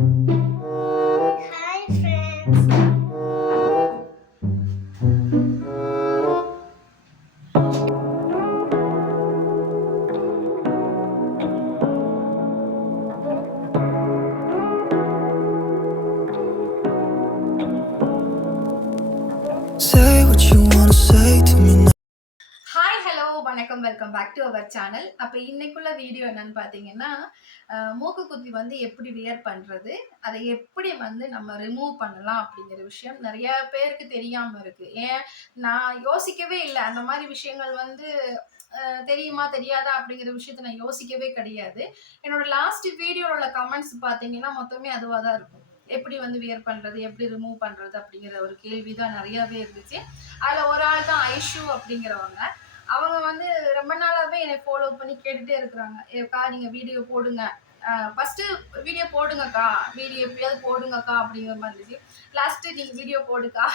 Hi friends. Say what you wanna say to me now. Hi hello வணக்கம் welcome back to our channel. அப்போ இன்னைக்குள்ள video என்னன்னு பார்த்தீங்கன்னா, மூக்கு குத்தி வந்து எப்படி வியர் பண்ணுறது, அதை எப்படி வந்து நம்ம ரிமூவ் பண்ணலாம் அப்படிங்கிற விஷயம் நிறைய பேருக்கு தெரியாம இருக்கு. ஏன் நான் யோசிக்கவே இல்லை அந்த மாதிரி விஷயங்கள் வந்து தெரியுமா தெரியாதா அப்படிங்கிற விஷயத்த நான் யோசிக்கவே கிடையாது. என்னோட லாஸ்ட் வீடியோல உள்ள கமெண்ட்ஸ் பார்த்தீங்கன்னா மொத்தமே அதுவாக தான் இருக்கும். எப்படி வந்து வியர் பண்றது, எப்படி ரிமூவ் பண்றது அப்படிங்கிற ஒரு கேள்வி தான் நிறையவே இருந்துச்சு. அதுல ஒரு ஆள் தான் ஐஷு அப்படிங்கிறவங்க. அவங்க வந்து ரொம்ப நாளாவே என்னை ஃபாலோ பண்ணி கேட்டுட்டே இருக்கிறாங்க. "ஏக்கா நீங்க வீடியோ போடுங்க. First video போடுங்கக்கா. வீடியோ எப்படியாவது போடுங்கக்கா" அப்படிங்கிற மாதிரி இருந்துச்சு. லாஸ்ட்டு "நீங்க வீடியோ போடுக்கா.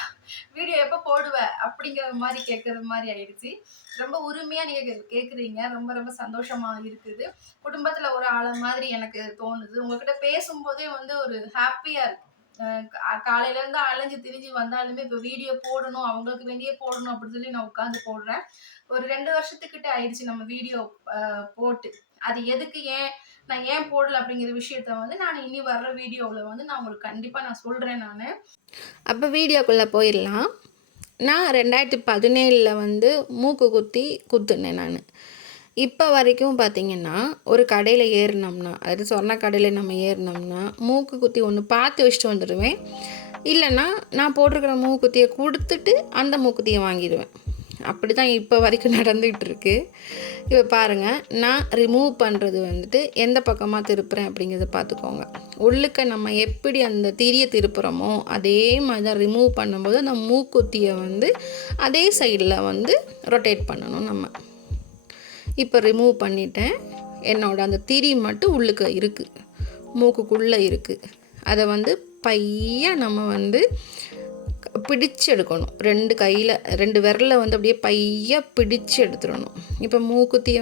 வீடியோ எப்போ போடுவ?" அப்படிங்கிற மாதிரி கேட்குற மாதிரி ஆயிடுச்சு. ரொம்ப உரிமையா நீங்க கேட்குறீங்க. ரொம்ப ரொம்ப சந்தோஷமா இருக்குது. குடும்பத்துல ஒரு ஆள மாதிரி எனக்கு தோணுது. உங்ககிட்ட பேசும்போதே வந்து ஒரு ஹாப்பியா இருக்கு. காலையில இருந்து அலைஞ்சு திரிஞ்சு வந்தாலுமே இப்போ வீடியோ போடணும், அவங்களுக்கு வேண்டியே போடணும் அப்படின்னு சொல்லி நான் உட்காந்து போடுறேன். ஒரு 2 வருஷத்துக்கிட்ட ஆயிடுச்சு நம்ம வீடியோ போட்டு. அது எதுக்கு, நான் ஏன் போடல அப்படிங்கிற விஷயத்த வந்து நான் இனி வர்ற வீடியோவில் வந்து நான் உங்களுக்கு கண்டிப்பாக நான் சொல்கிறேன் நான். அப்போ வீடியோக்குள்ளே போயிடலாம். நான் 2017 வந்து மூக்கு குத்தி குத்துனேன் நான். இப்போ வரைக்கும் பார்த்திங்கன்னா ஒரு கடையில் ஏறினோம்னா, அதாவது சொன்ன கடையில் நம்ம ஏறினோம்னா மூக்கு குத்தி ஒன்று பார்த்து வச்சுட்டு வந்துடுவேன். இல்லைன்னா நான் போட்டிருக்கிற மூக்குத்தியை கொடுத்துட்டு அந்த மூக்குத்தியை வாங்கிடுவேன். அப்படி தான் இப்போ வரைக்கும் நடந்துகிட்டு இருக்கு. இப்போ பாருங்கள், நான் ரிமூவ் பண்ணுறது வந்துட்டு எந்த பக்கமாக திருப்புறேன் அப்படிங்கிறத பார்த்துக்கோங்க. உள்ளுக்க நம்ம எப்படி அந்த திரியை திருப்புறோமோ அதே மாதிரி தான் ரிமூவ் பண்ணும்போது அந்த மூக்குத்தியை வந்து அதே சைடில் வந்து ரொட்டேட் பண்ணணும் நம்ம. இப்போ ரிமூவ் பண்ணிட்டேன். என்னோட அந்த திரி மட்டும் உள்ளுக்க இருக்குது, மூக்குக்குள்ளே இருக்குது. அதை வந்து பையாக நம்ம வந்து பிடிச்சு எடுக்கணும். 2 கையில் 2 விரலில் வந்து அப்படியே பையாக பிடிச்சு எடுத்துடணும். இப்போ மூக்குத்தியை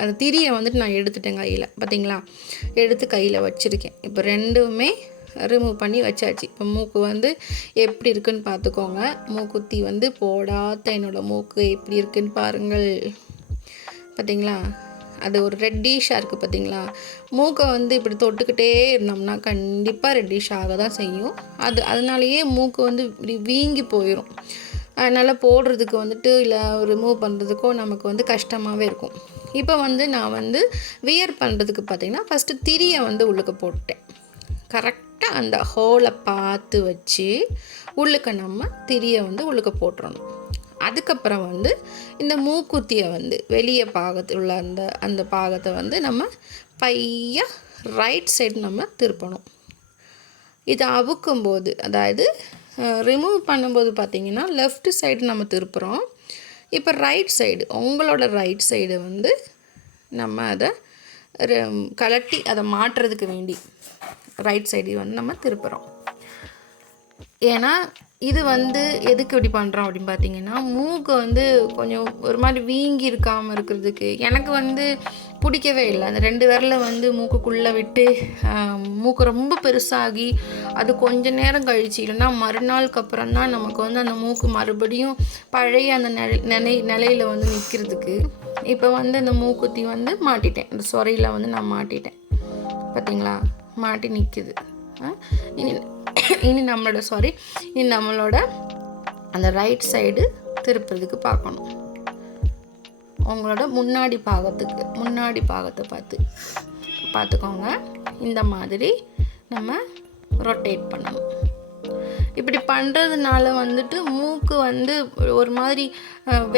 அந்த திரியை வந்துட்டு நான் எடுத்துட்டேன் கையில், பார்த்தீங்களா? எடுத்து கையில் வச்சுருக்கேன். இப்போ 2மே ரிமூவ் பண்ணி வச்சாச்சு. இப்போ மூக்கு வந்து எப்படி இருக்குன்னு பார்த்துக்கோங்க. மூக்குத்தி வந்து போடாத என்னோடய மூக்கு எப்படி இருக்குன்னு பாருங்கள். பார்த்தீங்களா? அது ஒரு ரெட்டிஷாக இருக்குது, பார்த்தீங்களா? மூக்கை வந்து இப்படி தொட்டுக்கிட்டே இருந்தோம்னா கண்டிப்பாக ரெட்டிஷ் ஆக தான் செய்யும். அதனாலேயே மூக்கு வந்து இப்படி வீங்கி போயிடும். அதனால் போடுறதுக்கு வந்துட்டு இல்லை ரிமூவ் பண்ணுறதுக்கோ நமக்கு வந்து கஷ்டமாகவே இருக்கும். இப்போ வந்து நான் வந்து வியர் பண்ணுறதுக்கு பார்த்திங்கன்னா ஃபஸ்ட்டு திரியை வந்து உள்ளுக்க போட்டுட்டேன். கரெக்டாக அந்த ஹோலை பார்த்து வச்சு உள்ளுக்க நம்ம திரியை வந்து உள்ளுக்க போட்டுறணும். அதுக்கப்புறம் வந்து இந்த மூக்குத்தியை வந்து வெளியே பாகத்தில் உள்ள அந்த பாகத்தை வந்து நம்ம பையாக ரைட் சைடு நம்ம திருப்பணும். இதை அவுக்கும்போது, அதாவது ரிமூவ் பண்ணும்போது பார்த்திங்கன்னா லெஃப்ட் சைடு நம்ம திருப்புகிறோம். இப்போ ரைட் சைடு, உங்களோட ரைட் சைடு வந்து நம்ம அதை கலட்டி அதை மாட்டுறதுக்கு வேண்டி ரைட் சைடு வந்து நம்ம திருப்புகிறோம். ஏன்னா இது வந்து எதுக்கு இப்படி பண்ணுறோம் அப்படின்னு பார்த்தீங்கன்னா, மூக்கு வந்து கொஞ்சம் ஒரு மாதிரி வீங்கி இருக்காமல் இருக்கிறதுக்கு. எனக்கு வந்து பிடிக்கவே இல்லை அந்த 2 விரலை வந்து மூக்குக்குள்ளே விட்டு மூக்கு ரொம்ப பெருசாகி அது கொஞ்ச நேரம் கழிச்சு, இல்லைன்னா மறுநாளுக்கு அப்புறம் தான் நமக்கு வந்து அந்த மூக்கு மறுபடியும் பழைய அந்த நிலையில் வந்து நிற்கிறதுக்கு. இப்போ வந்து அந்த மூக்குத்தி வந்து மாட்டிட்டேன், அந்த சொறையில் வந்து நான் மாட்டிட்டேன். பார்த்தீங்களா? மாட்டி நிற்கிது. இனி நம்மளோட அந்த ரைட் சைடு திருப்புறதுக்கு பார்க்கணும். உங்களோட முன்னாடி பாகத்தை பார்த்துக்கோங்க. இந்த மாதிரி நம்ம ரொட்டேட் பண்ணணும். இப்படி பண்ணுறதுனால வந்துட்டு மூக்கு வந்து ஒரு மாதிரி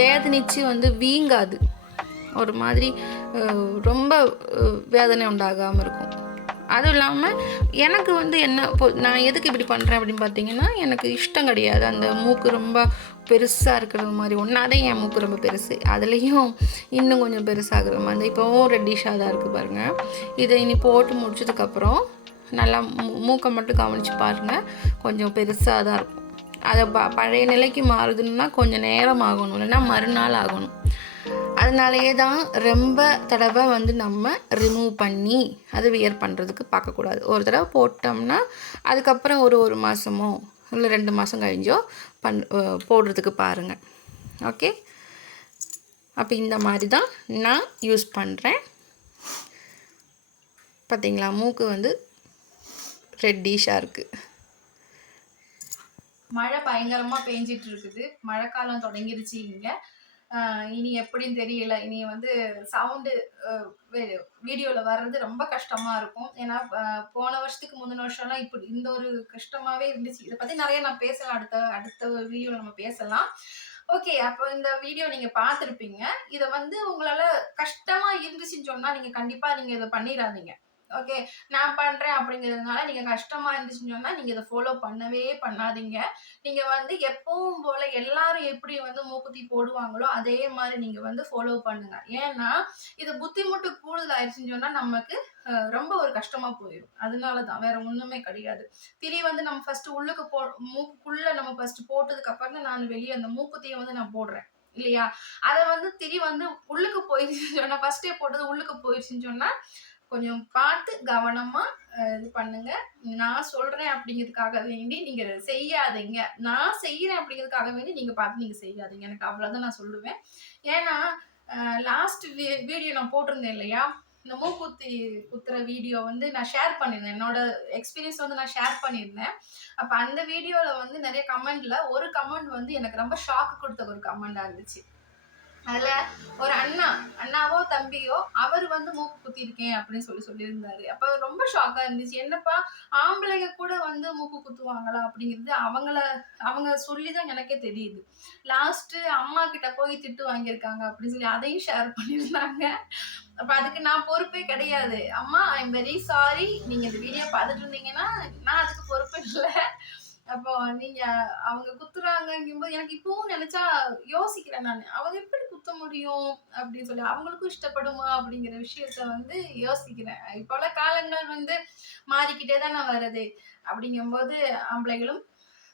வேதனிச்சு வந்து வீங்காது. ஒரு மாதிரி ரொம்ப வேதனை உண்டாகாமல் இருக்கும். அதுவும் இல்லாமல் எனக்கு வந்து நான் எதுக்கு இப்படி பண்ணுறேன் அப்படின்னு பார்த்தீங்கன்னா, எனக்கு இஷ்டம் கிடையாது அந்த மூக்கு ரொம்ப பெருசாக இருக்கிற மாதிரி. ஒன்றாதான் என் மூக்கு ரொம்ப பெருசு, அதுலேயும் இன்னும் கொஞ்சம் பெருசாகிற மாதிரி இப்போவும் ரெட்டிஷாக தான் இருக்குது பாருங்கள். இதை இனி போட்டு முடிச்சதுக்கப்புறம் நல்லா மூக்கை மட்டும் கவனித்து பாருங்கள், கொஞ்சம் பெருசாக தான் இருக்கும். அதை பழைய நிலைக்கு மாறுதுன்னா கொஞ்சம் நேரம் ஆகணும், இல்லைன்னா மறுநாள் ஆகணும். அதனாலேயே தான் ரொம்ப தடவை வந்து நம்ம ரிமூவ் பண்ணி அது வியர் பண்ணுறதுக்கு பார்க்கக்கூடாது. ஒரு தடவை போட்டோம்னா அதுக்கப்புறம் ஒரு மாதமோ இல்லை 2 மாதம் கழிஞ்சோ போடுறதுக்கு பாருங்கள். ஓகே, அப்போ இந்த மாதிரி தான் நான் யூஸ் பண்ணுறேன். பார்த்தீங்களா, மூக்கு வந்து ரெட்டிஷாக இருக்குது. மழை பயங்கரமாக பெஞ்சிட்டு இருக்குது. மழைக்காலம் தொடங்கிருச்சு இங்கே. இனி எப்படின்னு தெரியல. இனி வந்து சவுண்டு வீடியோவில் வர்றது ரொம்ப கஷ்டமாக இருக்கும். ஏன்னா போன வருஷத்துக்கு முந்தின வருஷம்லாம் இப்படி இந்த ஒரு கஷ்டமாகவே இருந்துச்சு. இதை பற்றி நிறைய நான் பேசலாம். அடுத்த வீடியோவில் நம்ம பேசலாம். ஓகே, அப்போ இந்த வீடியோ நீங்கள் பார்த்துருப்பீங்க. இதை வந்து உங்களால் கஷ்டமாக இருந்துச்சுன்னு சொன்னால் நீங்கள் கண்டிப்பாக நீங்கள் இதை பண்ணிடாதீங்க. ஓகே, நான் பண்ணுறேன் அப்படிங்கிறதுனால நீங்கள் கஷ்டமாக இருந்துச்சுன்னு சொன்னால் நீங்கள் இதை ஃபாலோ பண்ணவே பண்ணாதீங்க. நீங்கள் வந்து எப்பவும் போல் எல்லாரும் எப்படி வந்து மூக்குத்தி போடுவாங்களோ அதே மாதிரி நீங்கள் வந்து ஃபாலோ பண்ணுங்க. ஏன்னா இது புத்திமுட்டு கூடுதல் ஆயிடுச்சுன்னு சொன்னால் நமக்கு ரொம்ப ஒரு கஷ்டமாக போயிடும். அதனால தான், வேற ஒன்றுமே கிடையாது. திரி வந்து நம்ம ஃபர்ஸ்ட் உள்ளுக்கு மூக்குக்குள்ளே நம்ம ஃபர்ஸ்ட் போட்டதுக்கு அப்புறம் தான் நான் வெளியே அந்த மூக்குத்தியை வந்து நான் போடுறேன் இல்லையா. அதை வந்து திரி வந்து உள்ளுக்கு போயிடுச்சுன்னு சொன்னால், ஃபர்ஸ்டே போட்டது உள்ளுக்கு போயிடுச்சுன்னு சொன்னால் கொஞ்சம் பார்த்து கவனமா இது பண்ணுங்க. நான் சொல்றேன் அப்படிங்கிறதுக்காக வேண்டி நீங்க செய்யாதீங்க. நான் செய்யறேன் அப்படிங்கிறதுக்காக வேண்டி நீங்க பார்த்து நீங்க செய்யாதீங்க. எனக்கு அவ்வளவுதான் நான் சொல்லுவேன். ஏன்னா லாஸ்ட் வீடியோ நான் போட்டிருந்தேன் இல்லையா, இந்த மூக்குத்தி குத்துற வீடியோ வந்து நான் ஷேர் பண்ணியிருந்தேன். என்னோட எக்ஸ்பீரியன்ஸ் வந்து நான் ஷேர் பண்ணியிருந்தேன். அப்ப அந்த வீடியோல வந்து நிறைய கமெண்ட்ல ஒரு கமெண்ட் வந்து எனக்கு ரொம்ப ஷாக் கொடுத்த ஒரு கமெண்டா இருந்துச்சு. அதுல ஒரு அண்ணாவோ தம்பியோ அவர் வந்து மூக்கு குத்திருக்கேன் அப்படின்னு சொல்லியிருந்தாரு. அப்ப ரொம்ப ஷாக்கா இருந்துச்சு. என்னப்பா, ஆம்பளைங்க கூட வந்து மூக்கு குத்துவாங்களா அப்படிங்கிறது அவங்க சொல்லிதான் எனக்கே தெரியுது. லாஸ்ட் அம்மா கிட்ட போய் திட்டு வாங்கியிருக்காங்க அப்படின்னு சொல்லி அதையும் ஷேர் பண்ணியிருந்தாங்க. அப்ப அதுக்கு நான் பொறுப்பே கிடையாது. அம்மா, ஐ எம் வெரி சாரி. நீங்க இந்த வீடியோ பார்த்துட்டு இருந்தீங்கன்னா நான் அதுக்கு பொறுப்பு இல்லை. அப்போ நீங்க அவங்க குத்துறாங்கங்கும்போது எனக்கு இப்பவும் நினைச்சா யோசிக்கிறேன் நான். அவங்க எப்படி குத்த முடியும் அப்படின்னு சொல்லி, அவங்களுக்கும் இஷ்டப்படுமா அப்படிங்கிற விஷயத்த வந்து யோசிக்கிறேன். இப்போல காலங்கள் வந்து மாறிக்கிட்டே தானே வருது. அப்படிங்கும்போது ஆம்பளைகளும்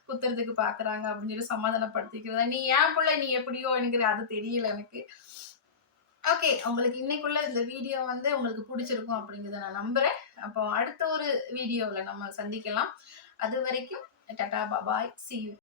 குத்துறதுக்கு பாக்குறாங்க அப்படின்னு சொல்லி சமாதானப்படுத்திக்கிறதா. நீ ஏன் புள்ள, நீ எப்படியோ எனக்கு அது தெரியல எனக்கு. ஓகே, உங்களுக்கு இன்னைக்குள்ள இந்த வீடியோ வந்து உங்களுக்கு பிடிச்சிருக்கும் அப்படிங்கிறத நான் நம்புறேன். அப்போ அடுத்த ஒரு வீடியோவில் நம்ம சந்திக்கலாம். அது வரைக்கும் டாடா, பாய், see you.